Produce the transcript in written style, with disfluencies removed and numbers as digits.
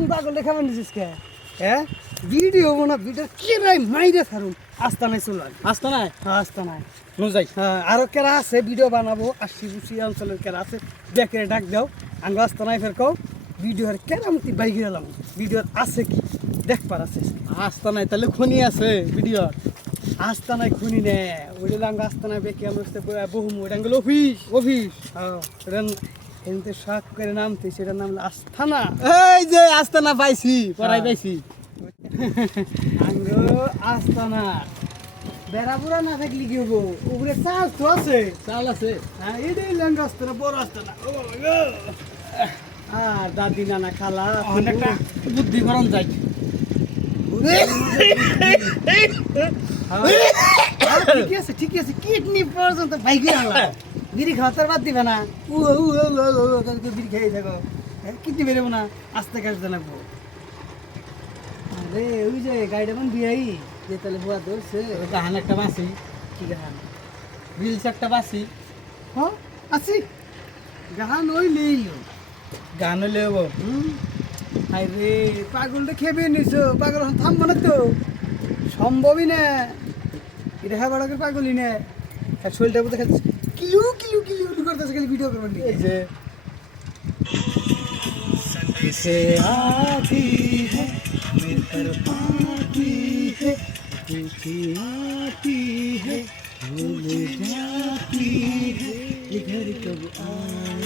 কোন পাগল দেখা বানিয়েছিস কে হ্যাঁ ভিডিও বানা ভিডিও কেরাই মাইরে থারুন আস্তানায় চলান আস্তানায় আস্তানায় নো যাই হ্যাঁ আরো কেরা আছে ভিডিও বানাবো আশি বুশি অঞ্চলের কেরা আছে দেখে ডাক দাও আঙ্গ আস্তানায় ফের কও ভিডিওর কেরামতি বাইকে এলাম ভিডিওর আছে কি দেখবার আছে আস্তানায় তাহলে খনি আছে ভিডিও আস্তানায় খুনি নে ওই লাঙ্গ আস্তানায় বেকে আমি বহু ওটা গেল অফিস অফিস হ্যাঁ ওটা এমনি শখ করে নামতে সেটার নাম হলো আস্তানা এই যে আস্তানা পাইছি পড়াই পাইছি আঙ্গ আস্তানা বেড়াবুড়া না থাকলে কি হবো উপরে চাল তো আছে চাল আছে হ্যাঁ এটাই লাঙ্গ আস্তানা বড় আস্তানা ও বাবা গো। আর দাদি নানা খালা অনেকটা বুদ্ধি করন যাই ঠিকই আছে ঠিকই আছে কিডনি পর্যন্ত বাইকে আনলাম বিড়ি খাওয়া তোর বাদ দিবে না বিড়ি খেয়ে থাকো কিডনি বেরোবো না আস্তে কাজতে লাগবো আরে ওই যে গাড়িটা কোন বিয়াই যে তাহলে বুয়া ধরছে গাহান একটা বাসি কি গান রিলস একটা বাসি হ্যাঁ আছি গান ওই নেই গান হইলে হবো আরে পাগলটা খেবে নিছো পাগল এখন থামবো না তো সম্ভবই না এটা হ্যাঁ বড় করে পাগলই না হ্যাঁ শরীরটা বোধ খাচ্ছে কিলু কিলু কিলু কিলু করতেছে খালি ভিডিও করবেন এই যে से आती है मिलकर पाती है देखी आती है भूल जाती है इधर कब आए